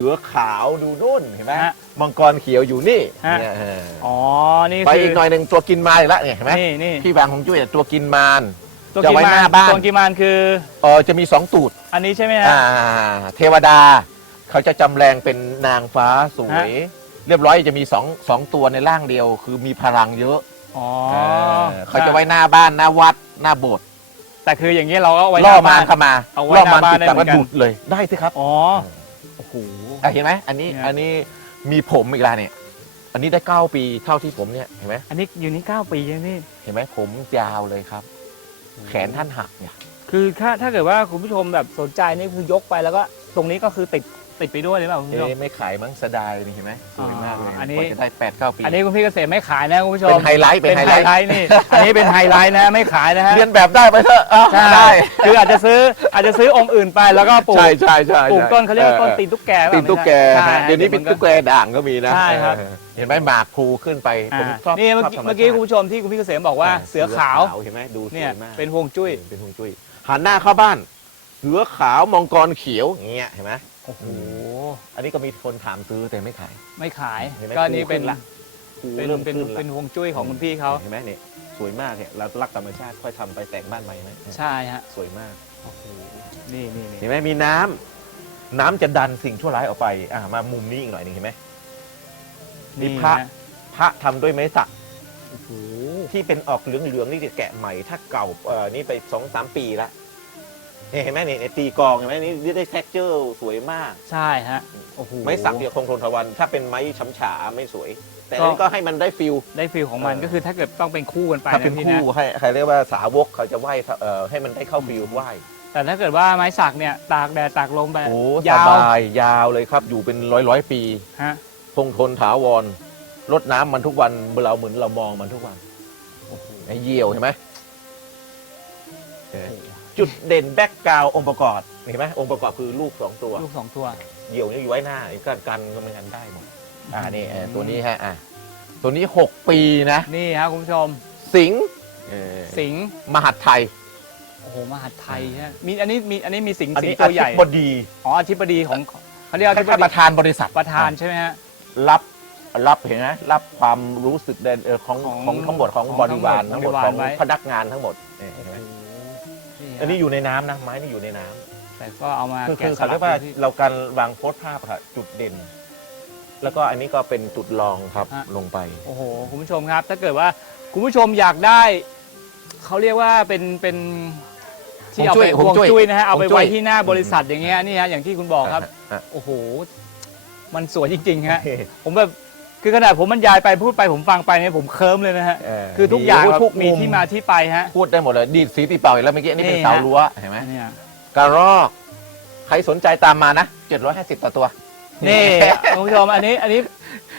เสือขาวดูนู่นเห็นไหมฮะมังกรเขียวอยู่นี่ฮะ เนี่ยเอออ๋อ นี่ไปคือีกหน่อยหนึ่งตัวกินมารอีกแล้วเนี่ยเห็นไหมนี่นี่พี่วางของจุ้ยเนี่ยตัวกินมาร ตัวจะกิไว้มานหน้าบ้าน ตัวกิมานคือ เออจะมีสองตูดอันนี้ใช่ไหมฮะ อ่าเทวดา เขาจะจำแรงเป็นนางฟ้าสวย เรียบร้อยจะมีสองสองตัวในร่างเดียว คือมีพลังเยอะอ๋อเออเขาจะไว้หน้าบ้านหน้าวัดหน้าโบสถ์แต่คืออย่างนี้เราก็ไว้หล่อน้าบ้ามารเข้ามาเอาไว้ล่อหมารน้าบ้านติดกับได้เหมืกอนกันระดุดเลยได้สิครับ อ๋อ โอ้โห อะเห็นไหมอันนี้เนี่ย อันนี้มีผมอีกแล้วเนี่ย อันนี้ได้เก้าปีเท่าที่ผมเนี่ยเห็นไหมอันนี้อยู่นี่เก้าปียังนี่เห็นไหมผมยาวเลยครับ แขนท่านหักเนี่ย คือถ้าถ้าเกิดว่าคุณผู้ชมแบบสนใจนี่คือยกไปแล้วก็ตรงนี้ก็คือติด ติดไปด้วยหรือเปล่าคุณผู้ชม เอ๊ะไม่ขายมั้งเสยดายนี่เห็นไหมสวยมากเลยอ๋ออันนี้ กว่าจะได้แปดเก้าปี อันนี้คุณพี่เกษมไม่ขายนะคุณผู้ชมเป็นไฮไลท์เป็นไฮไลท์ นี่ อันนี้เป็นไฮไลท์นะไม่ขายนะฮะเรียนแบบได้ไปเถอะอะใช่ได้คืออาจจะซื้ออาจจะซื้อองค์อื่นไปแล้วก็ปลูกใช่ใช่ใช่ปลูกใช่ต้นเขาเรียกว่าต้นออตีนตุ๊กแกตีนตุ๊กแกใช่ฮะเดี๋ยวนี้เป็นตุ๊กแกด่างก็มีนะใช่ครับ เออเห็นไหมหมากพลูขึ้นไปผมอ่าชอบนี่เมื่อชอบกี้ธรรเมื่อกี้ชาติคุณผู้ชมที่คุณพี่เกษมบอกว่าเสือขาวเห็นไหมดูสเนี่ยวยมาก เป็นฮวงจุ้ย เป็นฮวงจุ้ยหันหน้าเข้าบ้าน เสือขาวมังกรเขียวอย่างเงี้ยเห็นไหม โอ้โห อันนี้ก็มีคนถามซื้อแต่ไม่ขาย ไม่ขาย เห็นไหมก็นี่เป็นภูขึ้ละภูเป็นเริ่มเป็นขึ้นละเป็นฮวงจุ้ยของคุณพี่เขาเห็นไหมเนี่ยสวยมากเนี่ยเรารักธรรมชาติค่อยทำไปแต่งบ้านใหม่ไหมใช่ฮะสวยมากโอ้โหนี่นี่นี่เห็นไหมมีน้ำน้ำจะดันสิ่งชั่วร้ายออกไปอ่ามามุมนี้อีกหน่อยหนึงเห็นไหมนี่พระฮพระทำด้วยไม้สักโอ้โหที่เป็นออกเหลืองๆนี่จะแกะใหม่ถ้าเก่าเอ่อนี่ไปสองสามปีละเนี่ยเห็นไหมเนี่ยเนี่ยตีกลองเห็นไหมนี่ได้แท็กเจอร์สวยมาก ใช่ฮะโอ้โห ไม้สักเนี่ยคงทนทนวัน ถ้าเป็นไม้ช้ำฉาไม่สวย แต่ก็ อันนี้ก็ให้มันได้ฟิล ได้ฟีลของมันเออ ก็คือถ้าเกิดต้องเป็นคู่กันไปถ้าเป็นนะพี่คู่นะให้ใครเรียกว่าสาวกเขาจะไหว้เอ่อให้มันได้เข้าฟิลไหว้แต่ถ้าเกิดว่าไม้สักเนี่ยตากแดดตากลมไปโอ้สยาวบายยาวเลยครับ อยู่เป็นร้อยร้อยๆปี ฮะคงทนถาวรรดน้ำมันทุกวันเราเหมือนเรามองมันทุกวันไอ้เยี่ยวเห็นไหมเห็นไหม จุดเด่นแบ็กกราวองค์ประกอบเห็นไหมองค์ประกอบคือลูกสองตัวลูกสองตัวเหยี่ยวนี่อยู่ไว้หน้าอีกกันกันก็ไม่กันได้หมดอ่านี่เอ่อตัวนี้ฮะอะตัวนี้หกปีนะ นี่ฮะคุณผู้ชม สิงห์เออสิงห์มหัดไทยโอ้โหมหาดไทยฮะมีอันนี้มีอันนี้มีสิงห์อันสิงนี้ห์ตัวใหญ่อธิบดีอ๋ออธิบดีของเขาเรียกอให้ธิบท่านดีประธานบริษัทประธานใช่ไหมฮะ รับรับเห็นไหมรับความรู้สึกเด่นเออของของของทั้งหมดของของบริวารทั้ทั้งงหหมมดดของไว้ พนักงานทั้งหมดเนี่ยเห็นไหมนี่ฮะอันนี้อยู่ในน้ำนะไม้นี่อยู่ในน้ำแต่ก็เอามาคือคืแกะอสเขาลัเรีกยกว่าที่ เราการวางโพสต์ภาพค่ะจุดเด่น แล้วก็อันนี้ก็เป็นจุดรองครับฮะ ลงไป โอ้โหคุณผู้ชมครับ ถ้าเกิดว่าคุณผู้ชมอยากได้ เขาเรียกว่าเป็นเป็นที่เอาไปฮวงจุ้ยห่วงจุ้ยนะฮะเอาไปฮวงจุ้ย ไว้ที่หน้าบริษัทอย่างเงี้ยนี่ฮะอย่างที่คุณบอกครับ อะโอ้โห มันสวยจริงๆฮะ ผมแบบ คือขนาดผมบรรยายไปพูดไปผมฟังไปเนี่ยผมเคิร์มเลยนะฮะเคือทุกอย่างมีแบบทุกมีมุที่มาที่ไปฮะ พูดได้หมดเลยดีดสีตีเป่าอีกแล้วเมื่อกี้อันนี่เป็นนี่เสาฮะ รั้วเห็นไหมเนี่ย กระรอก ใครสนใจตามมานะ 750 ต่อตัว นี่คุณผู้ชมอันนี้อันนี้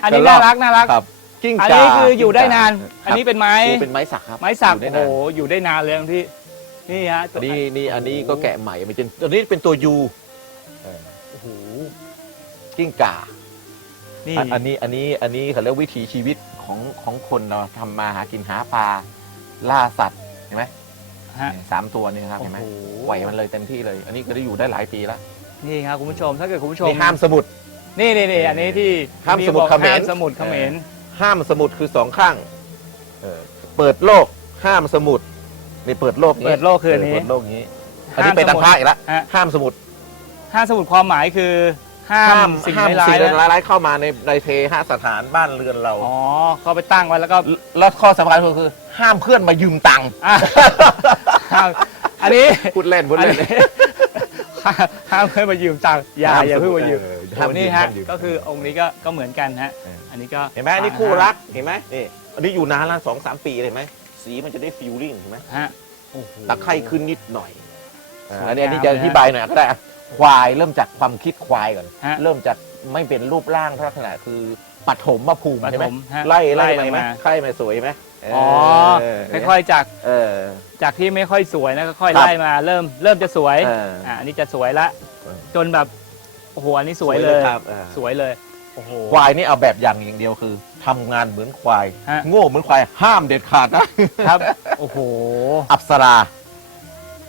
อันนี้กระรน่าอกรักน่ารัก ครับ กิ้งอันก่านี้คืออยู่ได้นานครับอันนี้เป็นไม้โอ้เป็นไม้สักครับไม้สักอยู่โอ้ได้โหนานอยู่ได้นานเลยบางที่ นี่ฮะอันนี้นี่อันนี้ก็แกะใหม่มันจะตัวนี้เป็นตัวยูโอ้โหกิ้งก่า นี่อันอันนี้อันนี้อันนี้เขาเรียกวิถีชีวิตของของคนเราทำมาหากินหาปลาล่าสัตว์เห็นไหมฮะ สามตัวนี่ครับเห็นไหมโอ้โห ปล่อยมันเลยเต็มที่เลย อันนี้ก็ได้อยู่ได้หลายปีแล้วนี่ครับคุณผู้ชมถ้าเกิดคุณผู้ชม นี่ห้ามสมุด นี่นี่นี่อันนี้ที่ห้ามที่สมุดบอกเขมร ห้ามสมุดเขมรห้ามสมุดคือสองข้างเออเปิดโลกห้ามสมุดนี่เปิดโลกนี้เปิดโลกคืออันนี้ เปิดโลกนี้ อันห้ามนี้เป็นทางสมุดภาคอีกแล้วฮะห้ามสมุด ห้ามสมุดความหมายคือ ห้ามสิ่งห้ามร้ายสิ่งๆนะร้ายๆเข้ามาในในเทหสถานบ้านเรือนเรา อ๋อเขาไปตั้งไว้แล้วก็แล้วข้อสำคัญก็คือ ห้ามเพื่อนมายืมตังค์อะห้ามอันนี้พูดเล่นพูดอันเล่นนี้ห้ามห้ามเพื่อนมายืมตังค์อย่าห้ามอย่าเพิ่งมายืมเออโอ้ห้ามนี่ยืมฮะห้ามยืม ก็คือองค์นี้ก็ก็เหมือนกันฮะเอออันนี้ก็เห็นไหมอันนี้คู่รักเห็นไหมนี่อันนี้อยู่นานละสองสามปีเลยเห็นไหมสีมันจะได้ฟิลลิ่งเห็นไหมฮะโอ้โห ตะไคร่ขึ้นนิดหน่อยอ่าสวยอันนี้อันนี้งามจะเลยอธิบายหน่อยก็ได้อะ ควายเริ่มจากความคิดควายก่อน ฮะเริ่มจากไม่เป็นรูปร่างลักษณะคือปฐมมาภูมิปใช่ไหมฐมฮะไล่ไล่ไล่ไปไหมลงมา ไล่มาสวยไหมอ๋อเค่อยๆจากเออ จากที่ไม่ค่อยสวยนะค่อยครัๆบไล่มาเริ่มเริ่มจะสวยเออ อะอันนี้จะสวยละ เออ จนแบบโอ้โหอันนี้สวยเลย ครับอ่าสวยเลยโอ้โห ควายนี่เอาแบบอย่างอย่างเดียวคือทำงานเหมือนควาย ฮะ โง่เหมือนควายห้ามเด็ดขาดนะ ครับ โอ้โห อัปสรา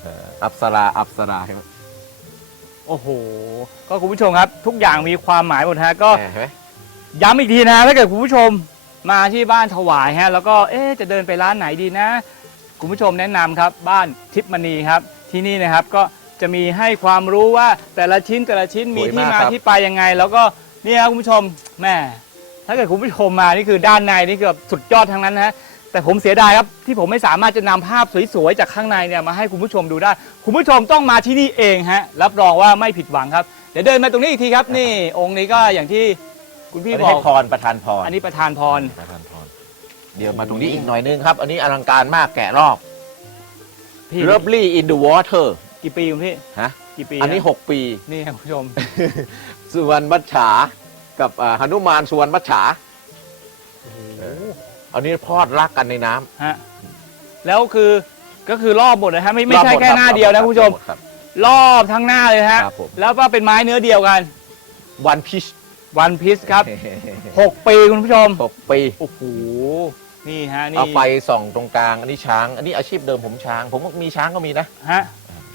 เอออัปสราอัปสราเห็นไหม โโอ้โห ก็คุณผู้ชมครับ ทุกอย่างมีความหมายหมดฮะ ก็เห็นไหมย้ำอีกทีนะถ้าเกิดคุณผู้ชมมาที่บ้านถวายฮะ แล้วก็เอ๊ะจะเดินไปร้านไหนดีนะ คุณผู้ชมแนะนำครับ บ้านทิพย์มณีครับ ที่นี่นะครับก็จะมีให้ความรู้ว่าแต่ละชิ้นแต่ละชิ้นมีที่มาที่ไปยังไง แล้วก็เนี่ยครับคุณผู้ชมแม่ถ้าเกิดคุณผู้ชมมานี่คือด้านในนี่คือแบบสุดยอดทั้งนั้นนะฮะ แต่ผมเสียดายครับที่ผมไม่สามารถจะนำภาพสวยๆจากข้างในเนี่ยมาให้คุณผู้ชมดูได้ คุณผู้ชมต้องมาที่นี่เองฮะรับรองว่าไม่ผิดหวังครับ เดี๋ยวเดินมาตรงนี้อีกทีครับ นี่องค์นี้ก็อย่างที่คุณพี่อันบนี้อให้กพรประทานพรอันนี้ประธานพร ประทานพรเดี๋ยวมาตรงนี้อีกหน่อยนึงครับ อันนี้อลังการมากแกะรอบ พี่ Lovely in the water กี่ปีคุณพี่ฮะ กี่ปีอันนี้ฮะ6ปี นี่ครับคุณผู้ชม สุวรรณมัจฉา กับอ่าหนุมานสุวรรณมัจฉา อันนี้พอดรักกันในน้ำฮะแล้วคือก็คือรอบหมดเลยฮะไม่ไม่ใช่รอบดแค่รับหน้าเดียวนะคุณผู้ชมรอบหดครับ รอบทั้งหน้าเลยฮะครับผม แล้วก็เป็นไม้เนื้อเดียวกันวันพิชวันพีซครับ 6 ปีคุณผู้ชมหกปี โอ้โหนี่ฮะนี่เอาไฟส่องตรงกลาง อันนี้ช้าง อันนี้อาชีพเดิมผมช้าง ผมก็มีช้างก็มีนะฮะ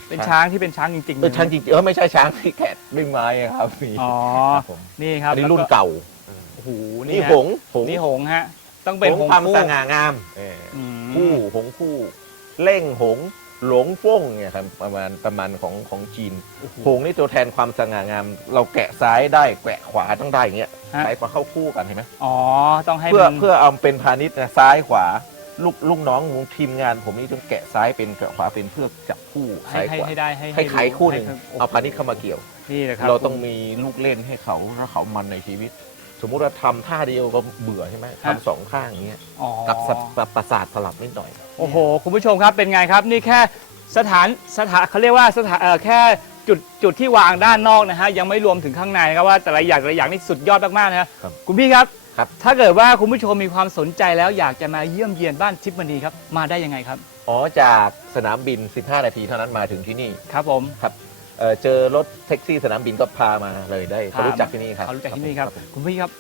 เป็นช้างที่เป็นช้างจริงๆเออช้างจริงๆเออไม่ใช่ช้างที่แกะด้วยไม้อะครับมีอ๋อครับผมนี่ครับอันนี้รุ่นแล้วเก่า โอ้โหนี่นี่หหงงส์หงส์นี่หงส์ฮะ ต้องเป็นหหงงส์ความคู่สง่างามเอออืม คู่หงส์คู่ เล่งหงส์หลงฟ่งเนี่ยครับประมาณประมาณของของจีนหงส์นี่ตัวแทนความสง่างาม เราแกะซ้ายได้แกะขวาต้องได้อย่างเงี้ยฮะ ซ้ายขวาเข้าคู่กันเห็นไหมอ๋อ ต้องให้เพื่อมันเพื่อเอาเป็นพาณิชย์นะซ้ายขวาลูกลูกน้องทีมงาน ผมนี่ต้องแกะซ้ายเป็นแกะขวาเป็นเพื่อจับคู่ให้ซ้ายให้ขวาให้ได้ให้ให้ขายคู่หนึ่งให้เอาพาณิชย์เข้ามาเกี่ยว นี่นะครับ เราต้องมีลูกเล่นให้เขาถ้าเขามันในชีวิต สมมุติว่าทำท่าเดียวก็เบื่อใช่ไหมทำสองข้างอย่างเงี้ยอ๋อ กับสับกับประสาทสลับนิดหน่อย โอ้โห คุณผู้ชมครับเป็นไงครับ นี่แค่สถานสถานเขาเรียกว่าสถานเอ่อแค่จุดจุดที่วางด้านนอกนะฮะยังไม่รวมถึงข้างในนะครับว่าแต่ละอย่างแต่ละอย่างนี่สุดยอดมากๆนะฮะครับคุณพี่ครับครับ ถ้าเกิดว่าคุณผู้ชมมีความสนใจแล้วอยากจะมาเยี่ยมเยียนบ้านทิพย์มณีครับมาได้ยังไงครับอ๋อจากสนามบิน 15 นาทีเท่านั้นมาถึงที่นี่ครับผม เอ่อเจอรถแท็กซี่สนามบินก็พามาเลยได้พาเขารู้จักที่นี่ครับเขารู้จักที่นี่ครับ คุณพี่ครับ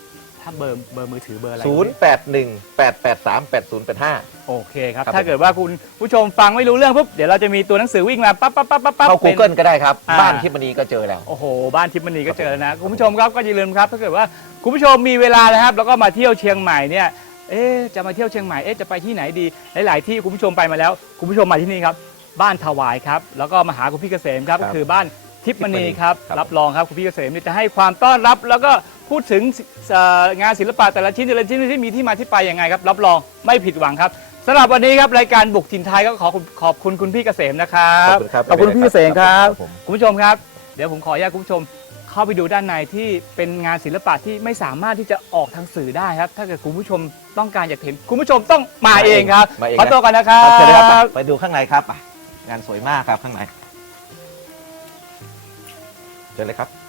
ถ้าเบอร์เบอร์มือถือเบอร์อะไรศูนย์แปดหนึ่งแปดแปดสามแปดศูนย์แปดห้า โอเคครับ ครับ ถ้าเกิดว่าคุณผู้ชมฟังไม่รู้เรื่องปุ๊บ เดี๋ยวเราจะมีตัวหนังสือวิ่งมาปั๊บปั๊บปั๊บปั๊บปั๊บเข้า ป็น Google ก็ได้ครับ อ่า บ้านทิพย์มณีก็เจอแล้ว โอ้โห บ้านทิพย์มณีก็เจอแล้วนะ คุณผู้ชมครับก็อย่าลืมครับ ถ้าเกิดว่าคุณผู้ชมมีเวลานะครับ แล้วก็มาเที่ยวเชียงใหม่เนี่ย เอ๊ะจะมาเที่ยวเชียงใหม่ เอ๊ะจะไปที่ไหนดี หลาย ๆ ที่คุณผู้ชมไปมาแล้ว คุณผู้ชมมาที่นี่ครับ บ้านถวายครับ แล้วก็มาหาคุณพี่เกษมครับครัก็บคือบ้านทิพย์มณีครับครับ รับรองครับคุณพี่เกษมเนี่ยจะให้ความต้อนรับ แล้วก็พูดถึงเอ่องานศิลปะแต่ละชิ้นแต่ละชิ้นที่มีที่มาที่ไปยังไงครับ รับรองไม่ผิดหวังครับสำหรับวันนี้ครับรายการบุกถิ่นไทยก็ขอขอบคุณคุณพี่เกษมนะครับขอบคุณครับขอบคุณพี่เกษมครับผม คุณผู้ชมครับ เดี๋ยวผมขออนุญาตคุณผู้ชมเข้าไปดูด้านในที่เป็นงานศิลปะที่ไม่สามารถที่จะออกทางสื่อได้ครับ ถ้าเกิดคุณผู้ชมต้องการอยากเห็นคุณผู้ชมต้องมาเองครับมาเองขอตัวก่อนนะครัครับบเชิญเลยครับไปไปดูข้างในครับไป งานสวยมากครับข้างในเจอเลยครับ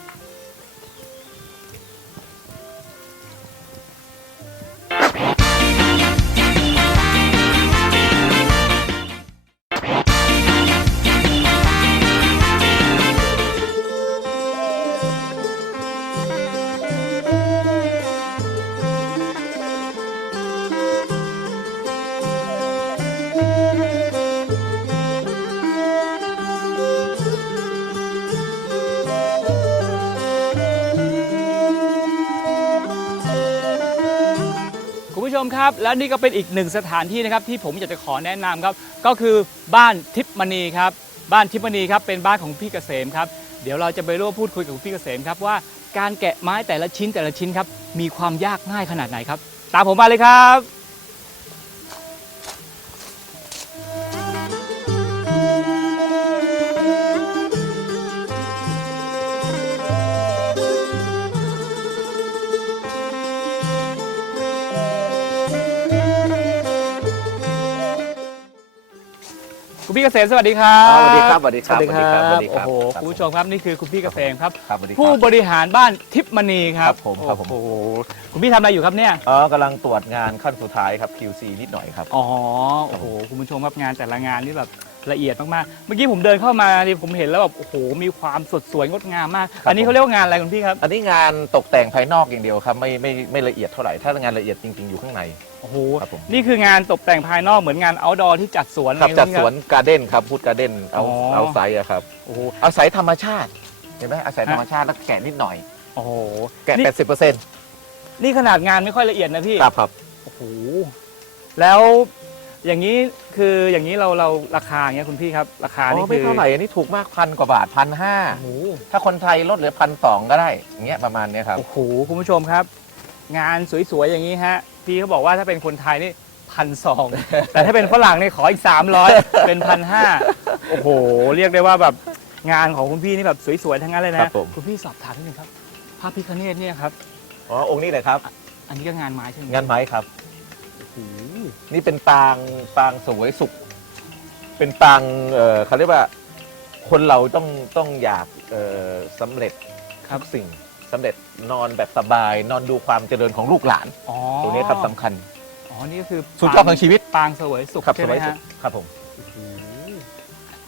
ชมครับ และนี่ก็เป็นอีกหนึ่งสถานที่นะครับที่ผมอยากจะขอแนะนำครับ ก็คือบ้านทิพมณีครับ บ้านทิพมณีครับเป็นบ้านของพี่เกษมครับ เดี๋ยวเราจะไปร่วมพูดคุยกับพี่เกษมครับว่าการแกะไม้แต่ละชิ้นแต่ละชิ้นครับมีความยากง่ายขนาดไหนครับ ตามผมมาเลยครับ พี่เกษมสวัสดีครับสวัสดีครับสวัสดีครับสวัสดีครับสวัสดีครับโอ้โหครับคุณผู้ชมครับนี่คือคุณพี่เกษมครับครับสวัสดีคผู้รับบริหารบ้านทิพย์มณีครับครับผมครับผมโอ้โหคุณพี่ทำอะไรอยู่ครับเนี่ยอ๋อกำลังตรวจงานขั้นสุดท้ายครับ QC นิดหน่อยครับอ๋อโอ้โหคุณผู้ชมครับงานแต่ละงานนี่แบบ ละเอียดมากๆ เมื่อกี้ผมเดินเข้ามานี่ผมเห็นแล้วแบบโอ้โหมีความสดสวยงดงามมาก ครับ อันนี้เขาเรียกว่างานอะไรคุณพี่ครับ อันนี้งานตกแต่งภายนอกอย่างเดียวครับไม่ไม่ไม่ละเอียดเท่าไหร่ถ้างานละเอียดจริง ๆอยู่ข้างใน โอ้โห ครับผม นี่คืองานตกแต่งภายนอกเหมือนงาน outdoor ที่จัดสวนครับอะไรจัดพกสวนการ์เด้นครับพูดการ์เด้นเอาอ๋อเอาไซส์อะครับโอ้โหเอาศัยธรรมชาติเห็นไหมอาศัยธรรมชาติแล้วแกะนิดหน่อยโอ้โหแกะ นี่แปดสิบเปอร์เซ็นต์นี่ขนาดงานไม่ค่อยละเอียดนะพี่ ครับครับโอ้โห แล้ว อย่างนี้คืออย่างนี้เราเราราคาอย่างเงี้ยคุณพี่ครับราคาอ๋นี่อคืไม่อเท่าไหร่อันนี้ถูกมากพันกว่าบาทพันห้าโอ้โหถ้าคนไทยลดเหลือพันสองก็ได้อย่างเงี้ยประมาณเนี้ยครับ โอ้โหคุณผู้ชมครับ งานสวยๆอย่างนี้ฮะพี่เขาบอกว่าถ้าเป็นคนไทยนี่พันสอง แต่ถ้าเป็นฝรั่งนี่ขออีกสามร้อยเป็นพันห้าโอ้โห เรียกได้ว่าแบบงานของคุณพี่นี่แบบสวยๆทั้งนั้นเลยคนะรับผมคุณพี่สอบถามนิดนึงครับพระพิคเนตเนี่ยครับอ๋อองค์นี้เลยครับ อันนี้ก็งานไม้ใช่ไหมงานไม้ครับโอ้โห นี่เป็นปางปางสวยสุข เป็นปางเอ่อเขาเรียกว่า คนเราต้องต้องอยากเอ่อสำเร็จครับสิ่งสำเร็จนอนแบบสบาย นอนดูความเจริญของลูกหลาน อ๋อตัวนี้ครับสำคัญ อ๋อนี่ก็คือสุดยอดของชีวิตปางเสวยสุขครับใช่สไหมวยสุฮะขครับผมโอ้โห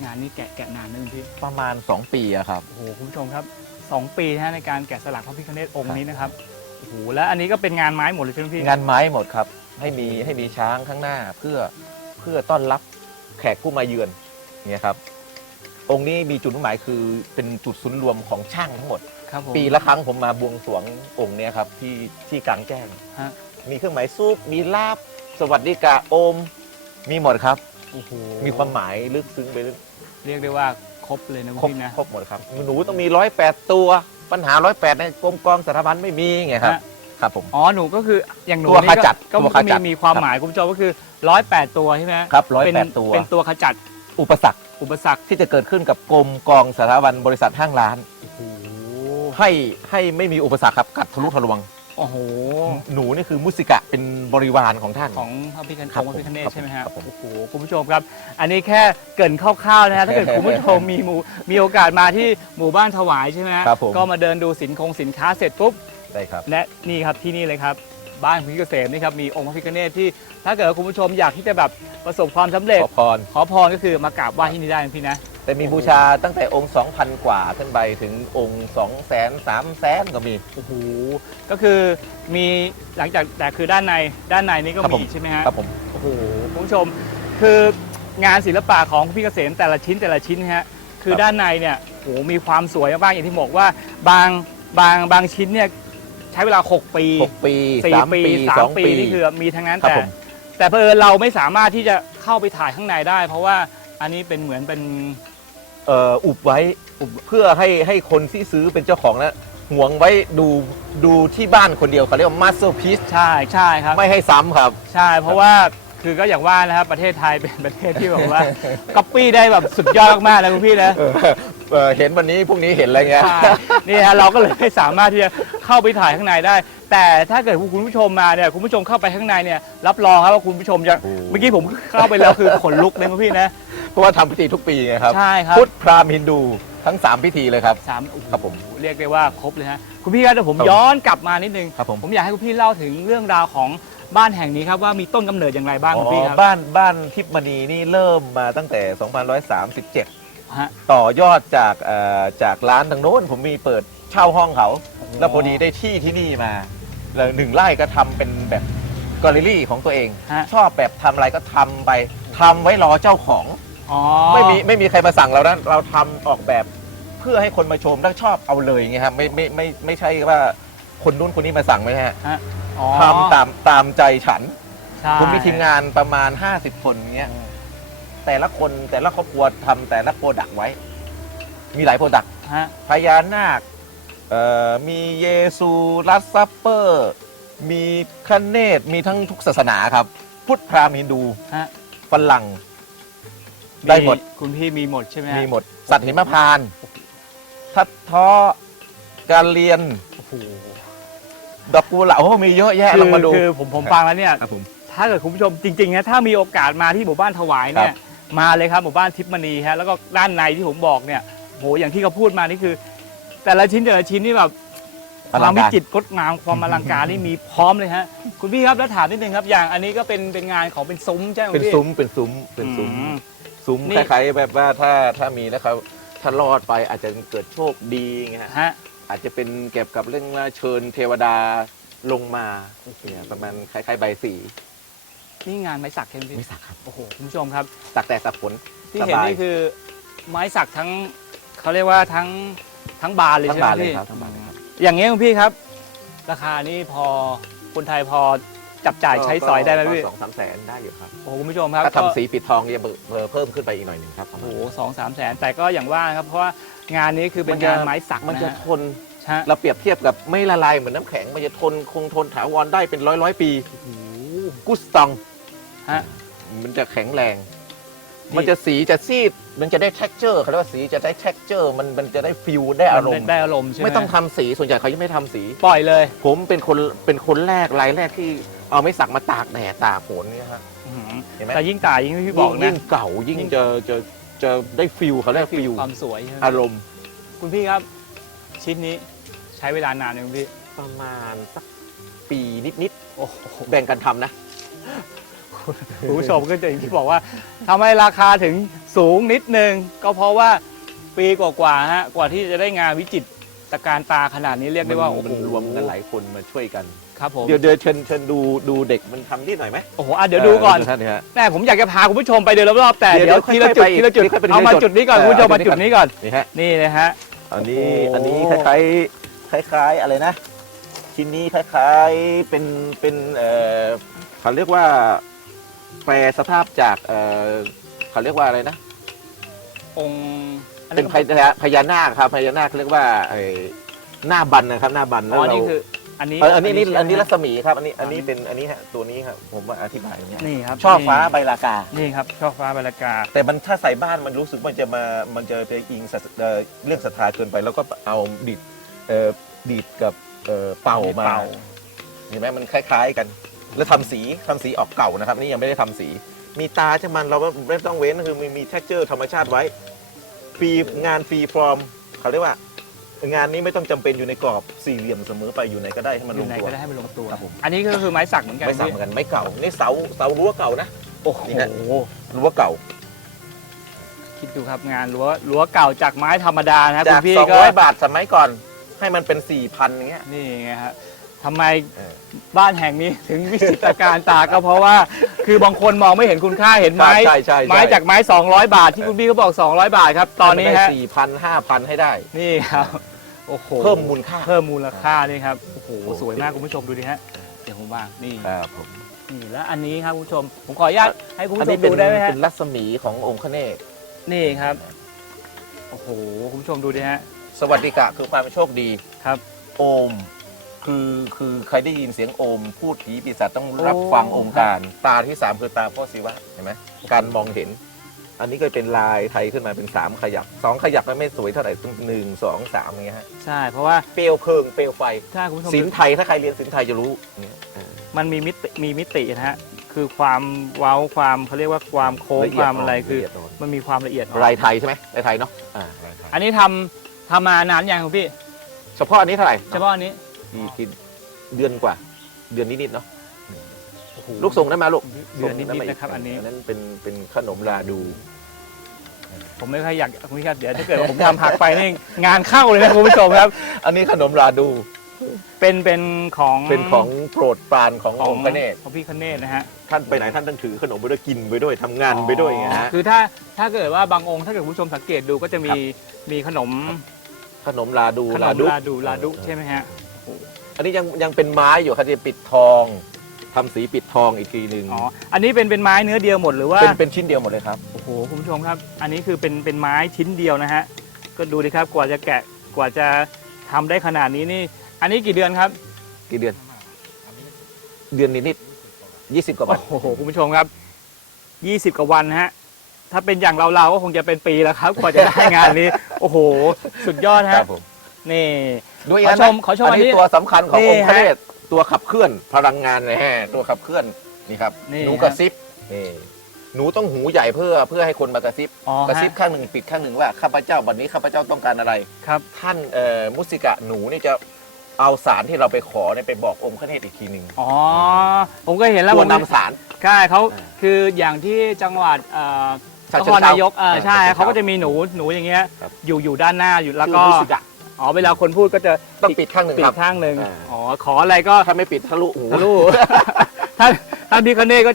งานนี้แกะแกะนานไหมคุณพี่ ประมาณ 2 ปีอะครับ โอ้โหคุณผู้ชมครับสองปีนะฮะในการแกะสลักพระพิฆเนศองค์นี้นะครับโอ้โหแล้วอันนี้ก็เป็นงานไม้หมดเลยใช่ไหมพี่งานไม้หมดครับ ให้มีให้มีช้างข้างหน้าเพื่อเพื่อต้อนรับแขกผู้มาเยือนเนี่ยครับ องค์นี้มีจุดมุ่งหมายคือเป็นจุดศูนย์รวมของช่างทั้งหมด ครับผม ปีละครั้งผมมาบวงสรวงองค์เนี้ยครับที่ที่กลางแจ้งฮะ มีเครื่องหมายซูปมีลาบ สวัสดิกาโอม มีหมดครับ โอ้โหมีความหมายลึกซึ้งไปลึกเรียกได้ว่าครบเลยนะครคุบณพี่นะครบหมดครับหนูต้องมีร้อยแปดตัว ปัญหาร้อยแปดในกรมกองสถาบันไม่มีไงครับ ฮะ ครับผม อ๋อหนูก็คืออย่างหนูตัวนี่ขก็จัดก็ตัวก็ขมีจัดมีความครับ หมายคุณผู้ชมก็คือร้อยแปดตัวใช่ไหมฮะครับร้อยเป็นแปดตัว เป็นตัวขจัดอุปสรรคอุปสรรคที่จะเกิดขึ้นกับกรมกองสถาบันบริษัทห้างร้านโอ้โหให้ให้ไม่มีอุปสรรคครับกัดทะลุทะลวง โอ้โห หนูนี่คือมุสิกะเป็นบริวารของท่าน ของพระพิฆเนศครัอบงค์พระพิฆเนศผมใช่ไหมฮะครับผมโอ้โหคุณผู้ชมครับ อันนี้แค่เกรินคร่าวๆนะฮะถ้าเกิดคุณผู้ชมมีหมู่มีโอกาสมาที่หมู่บ้านถวายใช่ไหมฮะครับผม ก็มาเดินดูสินคงสินค้าเสร็จปุ๊บ ได้ครับ และนี่ครับที่นี่เลยครับ บ้านคุณพี่เกษมนี่ครับมีองค์พระพิฆเนศที่ ถ้าเกิดว่าคุณผู้ชมอยากที่จะแบบประสบความสำเร็จ ขอพร ขอพรก็คือมากราบไหว้ที่นี่ได้นะพี่นะ แต่มีบูชาตั้งแต่องค์ 2,000 กว่าขึ้นไปถึงองค์2 0 0 0 0 0 3 0 0 0 0ก็มี โอ้โห ก็คือมีหลังจากแต่คือด้านในด้านในนี่ก็ครับผมมีใช่ไหมฮะ ครับผม โอ้โหคุณผู้ชมคืองานศิลปะของพี่เกษมแต่ละชิ้นแต่ละชิ้นนะฮะคือด้านในเนี่ยโอ้โหมีความสวยมากๆอย่างที่บอกว่าบางบางบางชิ้นเนี่ยใช้เวลา 6 ปี 6 ปีสี่3ปี ปีสาม2ปีปี นี่คือมีทั้งนั้นครับแต่ ผม แต่เพอญเราไม่สามารถที่จะเข้าไปถ่ายข้างในได้ เพราะว่าอันนี้เป็นเหมือนเป็น เอ่ออุบไว้อุบเพื่อให้ให้คนที่ซื้อเป็นเจ้าของนะห่วงไว้ดูดูที่บ้านคนเดียวเขาเรียกว่า masterpiece ใช่ใช่ครับ ไม่ให้ซ้ำครับ ใช่ เพราะว่า คือก็อย่างว่านะครับประเทศไทยเป็นประเทศที่แบบว่า ก๊อปปี้ได้แบบสุดยอดมากๆเลยคุณพี่นะ เออเอ่อเห็นวันนี้พรุ่งนี้เห็นอะไรเงี้ยใช่นี่ฮะเราก็เลยไม่สามารถที่จะเข้าไปถ่ายข้างในได้ แต่ถ้าเกิดคุณผู้ชมมาเนี่ยคุณผู้ชมเข้าไปข้างในเนี่ยรับรองครับว่าคุณผู้ชมจะโอ้ เมื่อกี้ผมเข้าไปแล้วคือขนลุกเลยคุณพี่นะ เพราะว่าทำพิธีทุกปีไงครับใช่ครับ พุทธพราหมณ์ฮินดูทั้ง 3 พิธีเลยครับ สามโอ้โหครับผมเรียกได้ว่าครบเลยฮะคุณพี่ครับเดี๋ยวผมครับย้อนกลับมานิดนึง ครับผม ผมอยากให้คุณพี่เล่าถึงเรื่องราวของ บ้านแห่งนี้ครับว่ามีต้นกำเนิดอย่างไรบ้างคุณพี่ครับบ้านบ้านทิพย์มณีนี่เริ่มมาตั้งแต่ 2137 ฮะต่อยอดจากเอ่อจากร้านทางโน้นผมมีเปิดเช่าห้องเขา แล้วพอดีได้ที่ที่นี่มาแล้วหนึ่งไร่ก็ทำเป็นแบบแกลเลอรี่ของตัวเอง ฮะชอบแบบทำอะไรก็ทำไปทำไว้รอเจ้าของ อ๋อไม่มีไม่มีใครมาสั่งเรานะเราทำออกแบบเพื่อให้คนมาชมถ้าชอบเอาเลยไงครับไม่ไม่ไม่ไม่ใช่ว่าคนนู้นคนนี้มาสั่งไม่ใช่ฮะฮะ อ๋อ ทำตามตามใจฉัน ใช่ผมมีทีมงานประมาณ 50 คนเงี้ย แต่ละคนแต่ละครอบครัวทำแต่ละโปรดักต์ไว้ มีหลายโปรดักต์ฮะพญานาคเอ่อมีเยซูรัสซัปเปอร์ มีคเนตมีทั้งทุกศาสนาครับ พุทธพราหมณ์ฮินดูฮะฝรั่ง ได้หมด คุณพี่มีหมดใช่ไหมฮะมีหมด สัตว์หิมพานต์ทัดท้อการเรียน โอ้โห ดอกกุหลาบโอ้มีเยอะแยะลองมาดู คือผมผมฟังแล้วเนี่ย ครับผม ถ้าเกิดคุณผู้ชมจริงๆนะถ้ามีโอกาสมาที่หมู่บ้านถวายเนี่ยมาเลยครับหมู่บ้านทิพย์มณีฮะแล้วก็ด้านในที่ผมบอกเนี่ยโหอย่างที่เขาพูดมานี่คือ แต่ละชิ้นแต่ละชิ้นนี่แบบคอลัวามงวิการจิตรงดงามความอลังการนี่มีพร้อมเลยฮะคุณพี่ครับแล้วถามนิดนึงครับอย่างอันนี้ก็เป็นเป็นงานของเป็นซุ้มใช่ไหมเป็นพี่ซุ้มเป็นซุ้มเป็นซุ้ม อืม ซุ้มนี่ คล้ายๆแบบว่าถ้าถ้ามีแล้วเขาถ้ารอดไปอาจจะเกิดโชคดีไงฮะฮะ อาจจะเป็นเกี่ยวกับเรื่องว่าเชิญเทวดาลงมาเนี่ยประมาณคล้ายๆใบสีนี่งานไม้สักใช่ไหมไม่พี่สักครับโอ้โหคุณผู้ชมครับ สักแต่สักผลที่เห็นสบายนี่คือไม้สักทั้งเขาเรียกว่าทั้งทั้งบานเลยทั้งใช่ไหมบานเลยพี่ครับทั้งบานเลยครับ อย่างเงี้ยคุณพี่ครับ ราคานี่พอคนไทยพอจับจ่ายใช้สอยได้ไหมพี่สองสามแสนได้อยู่ครับ โอ้โหคุณผู้ชมครับถ้าก็ ทำสีปิดทองจะเพิ่มขึ้นไปอีกหน่อยหนึ่งครับ โอ้โหสองสามแสนแต่ก็อย่างว่าครับ เพราะว่า งานนี้คือเป็นมันจะงานไม้สักมันนะจะฮะทนฮะเราเปรียบเทียบกับไม่ละลายเหมือนน้ำแข็ง มันจะทนคงทนถาวรได้เป็นร้อยร้อยปีโอ้โหกุสตองฮะมันจะแข็งแรงนี่มันจะสีจะซีด มันจะได้ texture เขาเรียกว่าสีจะได้ texture มันมันจะได้ฟิลได้อารมมันณ์ได้อารมณ์ใช่ไหมไม่ต้องทำสีส่วนใหญ่เขายังไม่ทำสี ปล่อยเลย ผมเป็นคนเป็นคนแรกรายแรกที่เอาไม้สักมาตากแดดตากฝนเนี่ยฮะอื้อหือเห็นไหมแต่ยิ่งตายยิ่งพี่บอกยิ่นะงเก่ายิ่งยิ่งจะจะ จะได้ฟิลเขาเรียกฟิลความสวยใช่ไหมอารมณ์ คุณพี่ครับ ชิ้นนี้ใช้เวลานานไหมคุณพี่ประมาณสักปีนิดโอ้โหๆแบ่งกันทำนะ คุณผู้ชมก็จะอย่างที่บอกว่าทำให้ราคาถึงสูงนิดนึง ก็เพราะว่าปีกว่าๆฮะกว่าที่จะได้งานวิจิตรการตาขนาดนี้เรียกได้ว่าโอ้โห มันรวมกันหลายคนมาช่วยกัน ครับผมเดี๋ยวเดี๋ยวเชิญเชิญดูดูเด็กมันทำนิดหน่อยไหมโอ้โหอะเดี๋ยวดูก่อนท่านนี่ฮะ แม่ผมอยากจะพาคุณผู้ชมไปเดินรอบๆแต่เดี๋เดี๋ยยววค่อยทีละๆจุดไปทีละจุดนี่ค่อยๆไปเอามาทีละจุจุดดนี้ก่อนเออคุณผู้ชมเอามาจุจุดดนี้นี้ก่อนนี่ฮะนี่นะฮะ อันนี้โอ้โหอันนี้คล้ายๆคล้ายๆอะไรนะชิ้นนี้คล้ายๆเป็นเป็นเอ่อเขาเรียกว่าแปรสภาพจากเอ่อเขาเรียกว่าอะไรนะ องค์อัเป็นพญาพญานาคครับพญานาคเขาเรียกว่าไอ้หน้าบันนะครับหน้าบันอ๋ออันเรานี้คือ อันนี้เอออันนี้นี่ใช่ไหมอันนี้รัศมีครับ อันนี้อัอันนนี้นี้เป็นอันนี้ฮะตัวนี้ครับผมว่าอธิบายอย่างเงี้ยนี่ครับช่อฟ้านี่ใบลากา นี่ครับช่อฟ้าบรรยากาศแต่มันถ้าใส่บ้านมันรู้สึกมันจะมามันจะไปอิงศาสเอ่อเรื่องศรัทธาเกินไป แล้วก็เอาดีดเอ่อดีดกับเอ่อเป่ามาเป่า เห็นไหมมันคล้าย ๆกัน แล้วทำสีทำสีออกเก่านะครับ นี่ยังไม่ได้ทำสี มีตาใช่มันเราไม่ต้องเว้นคือมีมี texture ธรรมชาติไว้ฟรีงานฟรีฟอร์มเขาเรียกว่า งานนี้ไม่ต้องจำเป็นอยู่ในกรอบสี่เหลี่ยมเสมอไปอยู่ไหนก็ได้ให้มันอลยู่งไหนตัว ก็ได้ให้มันลงตัว ครับผม อันนี้ก็คือไม้สักเหมือนกันไม่ซ้ำเหมือนกันไม่เก่านี่เสาเสารั้วเก่านะ โอ้โห นี่ฮะ รั้วเก่าคิดดูครับงานรั้วรั้วเก่าจากไม้ธรรมดานะคุจากณพี่สองก็ร้อยบาทสมัยก่อนให้มันเป็นสี่พันอย่างเงี้ยนี่ไงฮะ ทำไมเออ บ้านแห่งนี้ถึงวิจิตรการตาก็เพราะว่า คือบางคนมองไม่เห็นคุณค่าเห็นไม้ใช่ใช่ ไม้จากไม้ 200 บาทที่คุณพี่เขาบอก 200 บาทครับ ตอนนี้ฮะสี่พันห้าพันให้ได้ นี่ครับโอ้โหเพิ่มมูลค่า เพิ่มมูลค่านี่ครับโอ้โหโอ้โหสวยมากคุณผู้ชมดูดิฮะเดี๋ยวผมวางนี่ครับผมนี่แล้วอันนี้ครับคุณผู้ชมผมขออนุญาตให้คุณอันผู้ชนี้มเป็นดูได้ไหมฮะ เป็นรัศมีขององค์ขเนศนี่ครับ โอ้โห คุณผู้ชมดูดิฮะ สวัสดิกะคือความโชคดี ครับ โอม คือคือใครได้ยินเสียงโอม พูดผีปีศาจต้องรับโอ้ ฟังองค์การ ตาที่สามคือตาพ่อศิวะเห็นไหมการมองเห็น อันนี้ก็เป็นลายไทยขึ้นมาเป็นสามขยักสองขยักมันไม่สวยเท่าไหร่ต้องหนึ่งสองสามอย่างเงี้ยฮะใช่ เพราะว่าเปลวเพลิงเปลวไฟถ้าคุณผู้ชมศิลป์ไทยถ้าใครเรียนศิลป์ไทยจะรู้เนี่ยเออมันมีมิติมีมิตินะฮะคือความเว้าความเขาเรียกว่าความโค้งละเอีคยดวามอะไรนคือ ละเยดนมันมีความละเอียดอ่อนลายไทยใช่ไหมลายไทยเนาะอ่าลายไทยอันนี้ทำทำมานานยังคุณพี่ เฉพาะอันนี้เท่าไหร่เฉพาะอันนี้ กี่กี่เดือนกว่า เดือนนิดๆเนาะโอ้โหลูกส่งนั้นมาลูกเดือนนิดส่งๆมาอีกนะครับอันนี้ อันนั้นเป็นเป็นขนมลาดูผมไม่ค่อยอยากคุณพี่ครับเดี๋ยวถ้าเกิดว่าผมทำหักไปนี่งานเข้าเลยนะคุณผู้ชมครับ อันนี้ขนมลาดู เป็นเป็นของเป็นของโปรดปรานของขอองงค์พระเนตรของพี่คเนศนะฮะ ท่านไปไหนท่านต้องถือขนมไปด้วยกินไปด้วยทำงานไปด้วยไงฮะ คือถ้าถ้าเกิดว่าบางองค์ถ้าเกิดคุณผู้ชมสังเกตดูก็จะมีครับ มีขนมขนมลาดูขนมลาดุ ลาดูลาดุใช่ไหมฮะ อันนี้ยังยังเป็นไม้อยู่ครับจะปิดทองทำสีปิดทองอีกทีหนึ่งอ๋อ อันนี้เป็นเป็นไม้เนื้อเดียวหมดหรือว่าเป็นเป็นชิ้นเดียวหมดเลยครับ โอ้โหคุณผู้ชมครับ อันนี้คือเป็นเป็นไม้ชิ้นเดียวนะฮะ ก็ดูดิครับกว่าจะแกะกว่าจะทำได้ขนาดนี้นี่ อันนี้กี่เดือนครับ กี่เดือน เดือนนิดๆยี่สิบกว่าวันโอ้โหคุณผู้ชมครับ20กว่าวันฮะ ถ้าเป็นอย่างเราเราๆก็คงจะเป็นปีแล้วครับ กว่าจะได้งานนี้ โอ้โห สุดยอดคฮะ รับผม นี่ ด้วยขอชมขอชมอันนี้นี้ตัวสำคัญของนี่องค์พระฮะเนตรตัวขับเคลื่อนพลังงานนะฮะตัวขับเคลื่อนนี่ครับนี่หนูกระซิบนี่หนูต้องหูใหญ่เพื่อเพื่อให้คนมากระซิบอ๋อกระซิบฮะข้างหนึ่งปิดข้างหนึ่งว่าข้าพเจ้าวันนี้ข้าพเจ้าต้องการอะไร ครับท่านเอ่อมุสิกะหนูนี่จะเอาสารที่เราไปขอเนี่ยไปบอกองค์พระเนตรอีกทีหนึ่งอ๋อผมก็เห็นแล้วตัผวมนำสาร ใช่เขาอ่า คืออย่างที่จังหวัดเอ่อฉะนเชิครงเทรนายกเออใช่ฉเชิงเขาก็จะมีหนูหนูอย่างเงี้ยครับ อยู่อยู่ด้านหน้าอยู่แล้วก็ ชื่อมุสิกะ อ๋อเวลาคนพูดก็จะต้องปิดข้างหนึ่งปิครัดบ ข้างหนึ่งอ่า อ๋อขออะไรก็ถ้าไม่ปิดทะลุหู ทะลุ ท่านท่านพี่คเนศก็